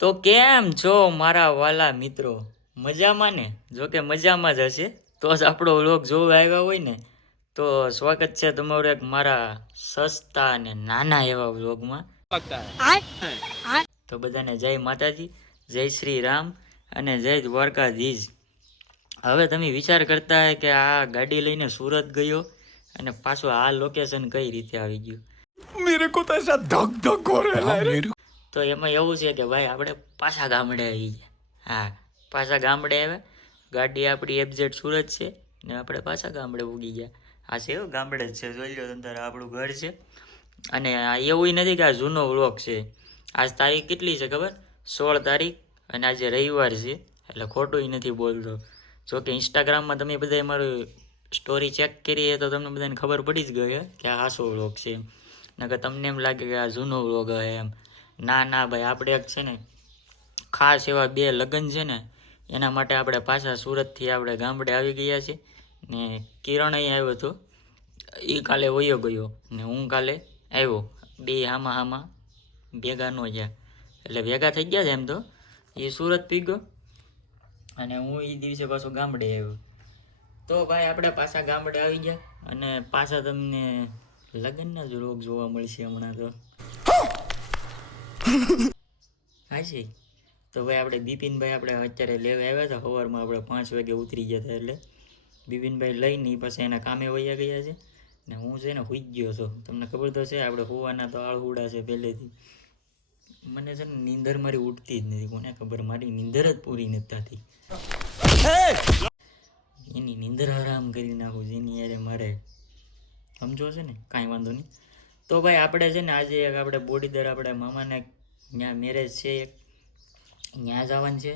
તો કેમ છો મારા વાલા મિત્રો? મજામાં ને? જો કે મજામાં જ હશે તો જ આપણો વ્લોગ જોવા આવ્યા હોય ને. તો સ્વાગત છે તમારું એક મારા સસ્તા અને નાના એવા વ્લોગમાં. તો બધાને જય માતાજી, જય શ્રી રામ અને જય દ્વારકાધીશ. હવે તમે વિચાર કરતા હે કે આ ગાડી લઈને સુરત ગયો અને પાછો આ લોકેશન કઈ રીતે આવી ગયું. मेरे को तो ऐसा धक धक हो रहा है। તો એમાં એવું છે કે ભાઈ આપણે પાછા ગામડે આવી ગયા. હા, પાછા ગામડે આવ્યા. ગાડી આપણી એફઝેડ સુરત છે ને આપણે પાછા ગામડે ઉગી ગયા. આ છે ગામડે જ છે, જોઈ લો અંદર આપણું ઘર છે. અને આ એવું નથી કે આ જૂનો વ્લોગ છે. આજ તારીખ કેટલી છે ખબર? 16 તારીખ અને આજે રવિવાર છે, એટલે ખોટું નથી બોલતો. જો કે ઇન્સ્ટાગ્રામમાં તમે બધા મારું સ્ટોરી ચેક કરી તો તમને બધાને ખબર પડી જ ગઈ કે આ આસો વ્લોગ છે. નકર તમને એમ લાગે કે આ જૂનો વ્લોગ હે એમ. ના ના ભાઈ, આપણે એક છે ને ખાસ એવા 2 લગ્ન છે ને એના માટે આપણે પાછા સુરતથી આપણે ગામડે આવી ગયા છે. ને કિરણ અહીં આવ્યો હતો, એ કાલે વયો ગયો ને હું કાલે આવ્યો. 2 હામાં ભેગા ન ગયા, એટલે ભેગા થઈ ગયા છે એમ તો. એ સુરત પીગયો અને હું એ દિવસે પાછો ગામડે આવ્યો. તો ભાઈ આપણે પાછા ગામડે આવી ગયા અને પાછા તમને લગ્નના જ વ્લોગ જોવા મળશે હમણાં તો. હા છે. તો ભાઈ આપણે બિપિનભાઈ આપણે અત્યારે લેવા આવ્યા હતા. સવારમાં આપણે 5 વાગે ઉતરી ગયા હતા, એટલે બિપિનભાઈ લઈને પછી એના કામે વયા ગયા છે ને હું છે ને હુઈ ગયો છું. તમને ખબર તો છે આપણે હોવાના તો આળહુડા છે પહેલેથી. મને છે ને નીંદર મારી ઉઠતી જ નથી. કોને ખબર, મારી નીંદર જ પૂરી નથી થતી. એની નીંદર આરામ કરી નાખું જેની યારે મારે, સમજો છે ને? કાંઈ વાંધો નહીં. તો ભાઈ આપણે છે ને આજે એક આપણે બોડીદર આપણે મામાને ત્યાં મેરેજ છે, એક ત્યાં જવાનું છે.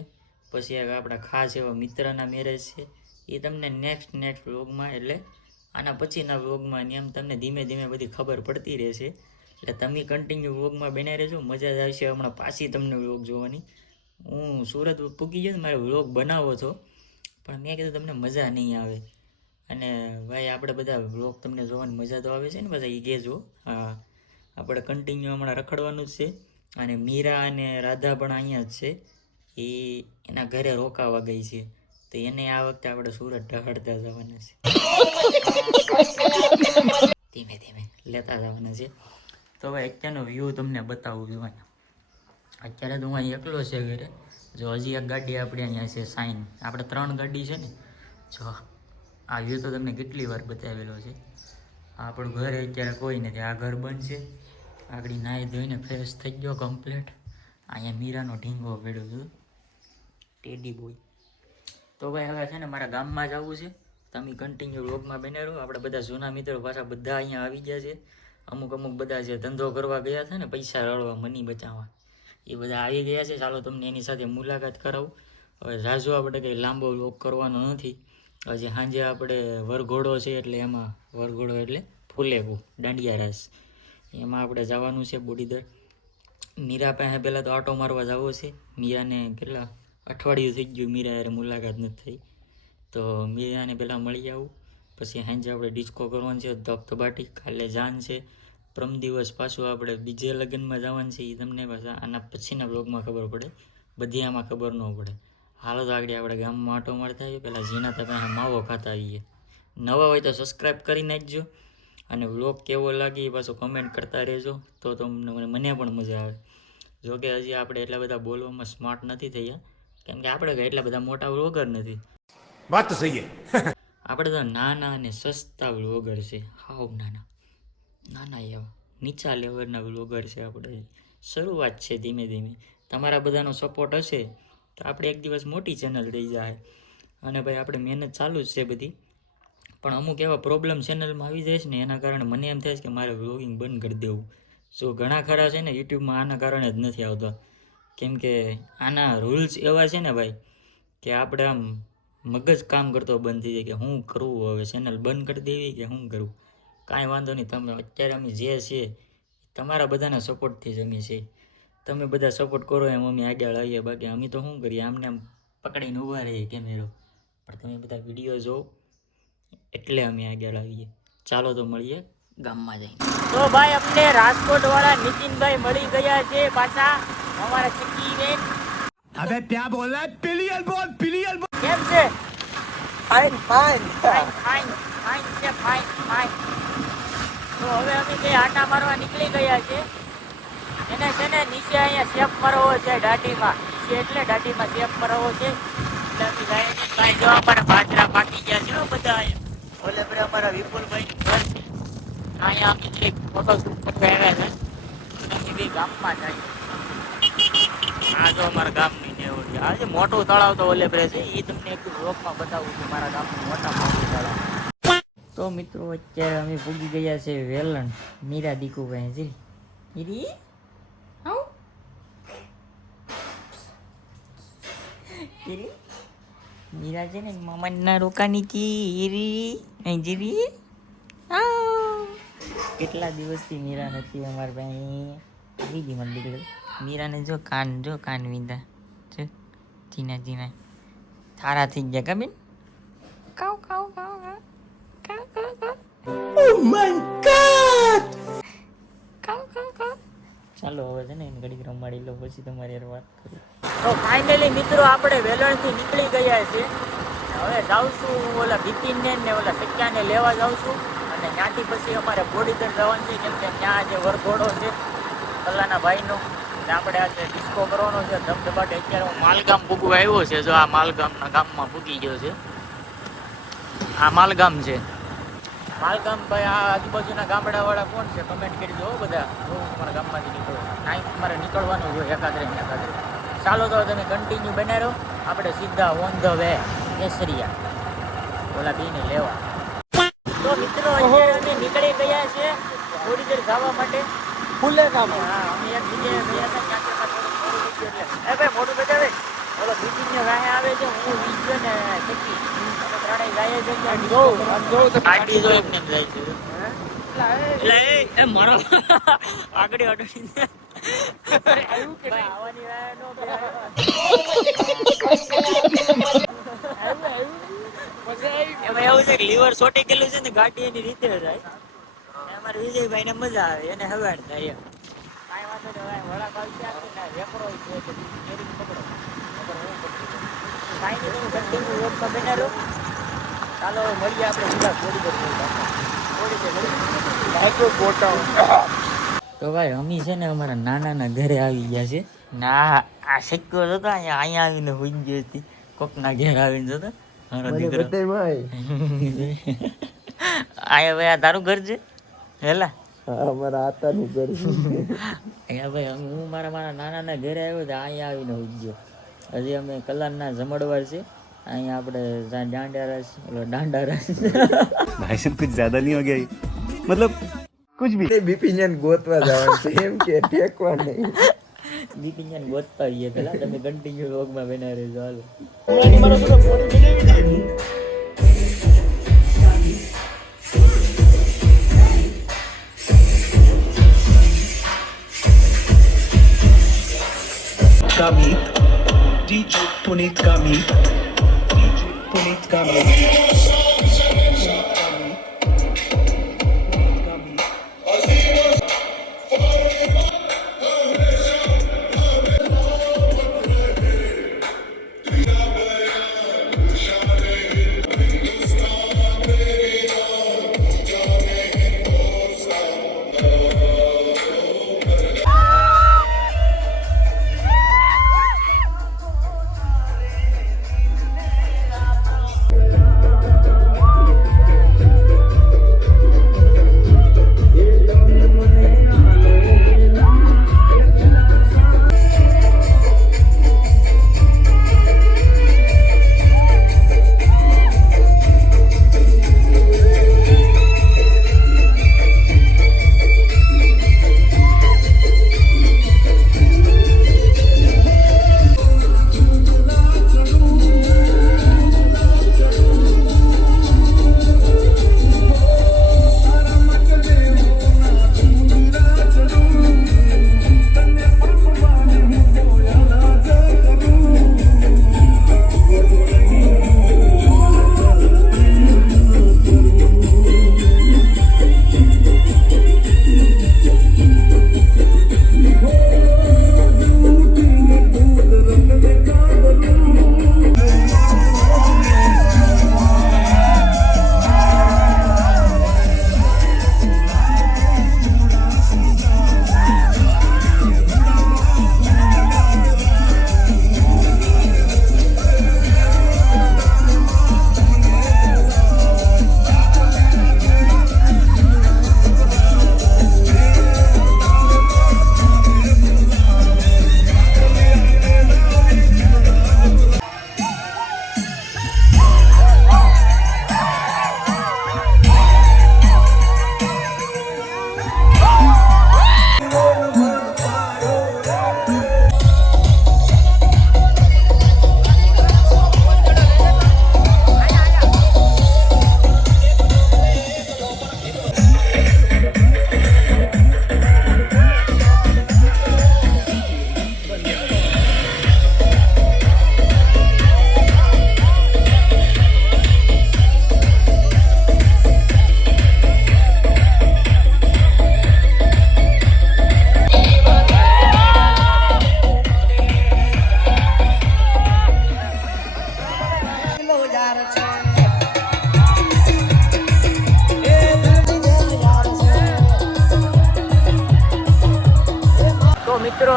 પછી એક આપણા ખાસ એવા મિત્રના મેરેજ છે. એ તમને નેક્સ્ટ વ્લોગમાં, એટલે આના પછીના વ્લોગમાં એમ તમને ધીમે ધીમે બધી ખબર પડતી રહેશે. એટલે તમે કન્ટિન્યુ વ્લોગમાં બન્યા રહેજો, મજા જ આવશે. હમણાં પાછી તમને વ્લોગ જોવાની. હું સુરત પૂગી ગયો, મારે વ્લોગ બનાવો હતો પણ મેં કીધું તમને મજા નહીં આવે. અને ભાઈ આપણે બધા વ્લોગ તમને જોવાની મજા તો આવે છે ને બધા, એ કહેજો. હા, આપણે કન્ટિન્યુ હમણાં રખડવાનું જ છે. અને મીરા અને રાધા પણ અહીંયા જ છે, એ એના ઘરે રોકાવા ગઈ છે. તો એને આ વખતે આપણે સુરત ઢહડતા જવાના છે, ધીમે ધીમે લેતા જવાના છે. તો ભાઈ અત્યારનો વ્યૂ તમને બતાવું છું. અત્યારે તો હું અહીં એકલો છે ઘરે. જો હજી એક ગાડી આપણે અહીંયા છે સાઈન. આપણે 3 ગાડી છે ને. જો આ વ્યૂ તો તમને કેટલી વાર બતાવેલો છે. આપણું ઘરે અત્યારે કોઈ નથી, આ ઘર બંધ છે. આગળ નાહી ધોઈને ફ્રેશ થઈ ગયો કમ્પ્લીટ. અહીંયા મીરાનો ઢીંગો પડ્યો છે, ટેડી બોય. તો ભાઈ હવે છે ને મારા ગામમાં જ આવવું છે. તમે કન્ટિન્યુ વ્લોગમાં બન્યા રહો. આપણે બધા જૂના મિત્રો પાછા બધા અહીંયા આવી ગયા છે. અમુક બધા જે ધંધો કરવા ગયા હતા ને, પૈસા રળવા, મની બચાવવા, એ બધા આવી ગયા છે. ચાલો તમને એની સાથે મુલાકાત કરાવું. હવે ઝાઝુ આપણે કંઈ લાંબો વ્લોગ કરવાનો નથી. હજી સાંજે આપણે વરઘોડો છે, એટલે એમાં વરઘોડો એટલે ફૂલેવું દાંડિયા રાસ, એમાં આપણે જવાનું છે બોડીદર. મીરા પાસે પહેલાં તો આટો મારવા જવો છે. મીરાને કેટલા અઠવાડિયું થઈ ગયું મીરા યારે મુલાકાત નથી થઈ. તો મીરાને પહેલાં મળી આવું. પછી સાંજે આપણે ડિસ્કો કરવાનું છે, ધબધબાટી. કાલે જાન છે. પ્રમ દિવસ પાછું આપણે બીજે લગ્નમાં જવાનું છે. એ તમને પાછા આના પછીના વ્લોગમાં ખબર પડે, બધી આમાં ખબર ન પડે. હાલો તો આગળ આપણે ગામમાં આટો મારતા આવીએ. પહેલાં ઝીણા પાસે માવો ખાતા આવીએ. નવા હોય તો સબસ્ક્રાઈબ કરી નાખજો. અને વ્લોગ કેવો લાગે એ પાછું કમેન્ટ કરતા રહેજો, તો તમને મને પણ મજા આવે. જોકે હજી આપણે એટલા બધા બોલવામાં સ્માર્ટ નથી થયા, કેમ કે આપણે એટલા બધા મોટા વ્લોગર નથી. बात तो सही है। આપણે તો નાના અને સસ્તા વ્લોગર છે. હાવ નાના એવા નીચા લેવલના વ્લોગર છે. આપણે શરૂઆત છે ધીમે ધીમે. તમારા બધાનો સપોર્ટ હશે તો આપણે એક દિવસ મોટી ચેનલ થઈ જાય. અને ભાઈ આપણે મહેનત ચાલુ જ છે બધી, પણ અમુક એવા પ્રોબ્લેમ ચેનલમાં આવી જાય છે ને, એના કારણે મને એમ થાય છે કે મારે વ્લોગિંગ બંધ કરી દેવું. જો ઘણા ખરા છે ને યુટ્યુબમાં આના કારણે જ નથી આવતા, કેમ કે આના રૂલ્સ એવા છે ને ભાઈ કે આપણે આમ મગજ કામ કરતો બંધ થઈ જાય કે શું કરવું, હવે ચેનલ બંધ કરી દેવી કે શું કરવું. કાંઈ વાંધો નહીં, તમે અત્યારે અમે જે છીએ તમારા બધાના સપોર્ટથી જ અમે છીએ. તમે બધા સપોર્ટ કરો એમ અમે આગળ આવીએ. બાકી અમે તો શું કરીએ, આમને આમ પકડીને ઊભા રહીએ કેમેરો, પણ તમે બધા વિડીયો જો એટલે અમે આગળ આવીએ. ચાલો તો મળીએ ગામમાં જઈને. તો ભાઈ અમને રાજકોટ વાળા નીતિનભાઈ મળી ગયા છે પાછા, અમારા ચીકી બેન. अबे क्या बोल रहा है पिलियन बोल કેમ છે? Fine fine fine fine fine છે ફાઇન ફાઇન. તો હવે અમે કઈ આટા મારવા નીકળી ગયા છે. એને છે ને નીચે અહીંયા શેપ મરવો છે દાઢીમાં. નીચે એટલે દાઢીમાં શેપ મરવો છે. એટલે અમે જાય છે કાંઈ જો અમારા બાજરા પાકી ગયા છે હો બધા અહીંયા. ઓલે પર અમારા વિપુલભાઈનું ઘર છે. અહીંયા અમે એક ફોટો શૂટ કરવા આવ્યા છે. અમે બી ગામમાં જાય. આ જો અમારા ગામની જેવું છે. આ જે મોટું તળાવ તો ઓલે પર છે એ તમને એક વ્લોગમાં બતાવું છું મારા ગામનું મોટું તળાવ. તો મિત્રો અત્યારે અમે પૂગી ગયા છે વેલણ મીરા દીકુભાઈ જી મીરી આવ મીરી મીરા છે ને મામાના રોકાની ચીરી અહીં જીરી આવ કેટલા દિવસથી મીરા નથી અમારા ભાઈ બીજી મને દીકરી મીરાને જો કાન વિંદા જો જીના જીના થારા થઈ ગયા કા બેન કાવ કાવ કાવ કાવ ચાલો હવે છે ને એને ઘડીક રમાડી લો પછી તમારી યાર વાત કરું. તો ફાઇનલી મિત્રો આપણે વેલણથી નીકળી ગયા છે. હવે જાઉં છું ઓલા બિપિનને ને ઓલા સત્યાને લેવા જાઉં છું અને ત્યાંથી પછી અમારે બોડીગર જવાનું છે કેમ કે ત્યાં જે વરઘોડો છે કલાના ભાઈનો એટલે આપણે આજે ડિસ્કો કરવાનો છે ધબધબાટ. અત્યારે હું માલગામ પૂગવા આવ્યો છે. જો આ માલગામના ગામમાં પૂગી ગયો છે. આ માલગામ છે. માલગામ ભાઈ આ આજુબાજુના ગામડાવાળા કોણ છે કમેન્ટ કરી દો બધા. હું તમારા ગામમાંથી નીકળો ટાઈમ તમારે નીકળવાનું હોય એકાદરે. ચાલો તો તમે કન્ટિન્યુ બના રહો. આપણે સીધા ઓન ધ વે કેસરિયા ઓલા બીને લેવા. તો મિત્રો અત્યારે અમે નીકળી ગયા છે થોડી દેર જવા માટે ફૂલે કામ હા અમે એક જગ્યાએ ગયા હતા ત્યાંથી થોડું મૂક્યું એટલે ભાઈ મોટું બતાવે ઓલો બીજીને વાહે આવે છે હું વીજ્યો ને શકી ત્રણેય જાય છે ત્યાં ગાડી જો એમને એમ જાય છે એટલે એ મારો આગળ અડડી આવ્યું કે આવવાની વાહે નો એમાં એવું છે કે લીવર સોટી ગયેલું છે ને ગાડી એની રીતે જાય. અમારે વિજયભાઈ ને મજા આવે એને હવાડ થાય એમ કાંઈ વાંધો નહીં વળાક આવશે ને વેપરો છે પકડો કાંઈ નહીં તમે કન્ટિન્યુ રોડમાં બના રહો. ચાલો મળીએ આપણે સીધા તો ભાઈ અમી છે ને અમારા નાનાના ઘરે આવી ગયા છે. ના આ શક્યો હતો અહીંયા આવીને હોઈ ગઈ હતી કોકના ઘેર આવીને જતો મારો દીકરો આયા ભાઈ આ તારું ઘર છે હેલા અમારા આતાનું ઘર છે. અહીંયા ભાઈ હું મારા નાનાના ઘરે આવ્યો તો અહીંયા આવીને હોઈ ગયો. હજી અમે કલારના જમણવાર છે અહીંયા આપણે દાંડા રસ भाई साहब कुछ ज्यादा नहीं हो गया मतलब कुछ भी બિપિન ગોતવા જવાનું છે એમ કે ઠેકવા નહીં. બિપિન ગોતતા હોઈએ પેલા તમે કન્ટિન્યુ રોગમાં બના રહેજો હાલો. Kamit, DJ Puneet Kamit, DJ Puneet Kamit.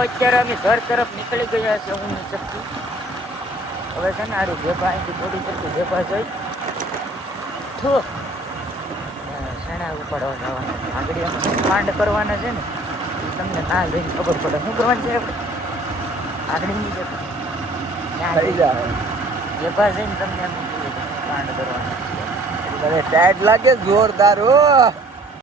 અત્યારે અમે ઘર તરફ નીકળી ગયા છે હું નીચેથી. હવે છે ને આરું ભેપા અહીંથી થોડી પડતી ભેપા જોઈ શેણા ઉપાડવા જવાના છે. આગળ અમે કાંડ કરવાના છે ને એ તમને ના લઈને ખબર પડે શું કરવાનું છે આપણે આગળ નહીં જતું ત્યાં થઈ જાય ભેપા જઈને તમને એમ કાંડ કરવાના છે. મને ટાઈટ લાગે જોરદાર હો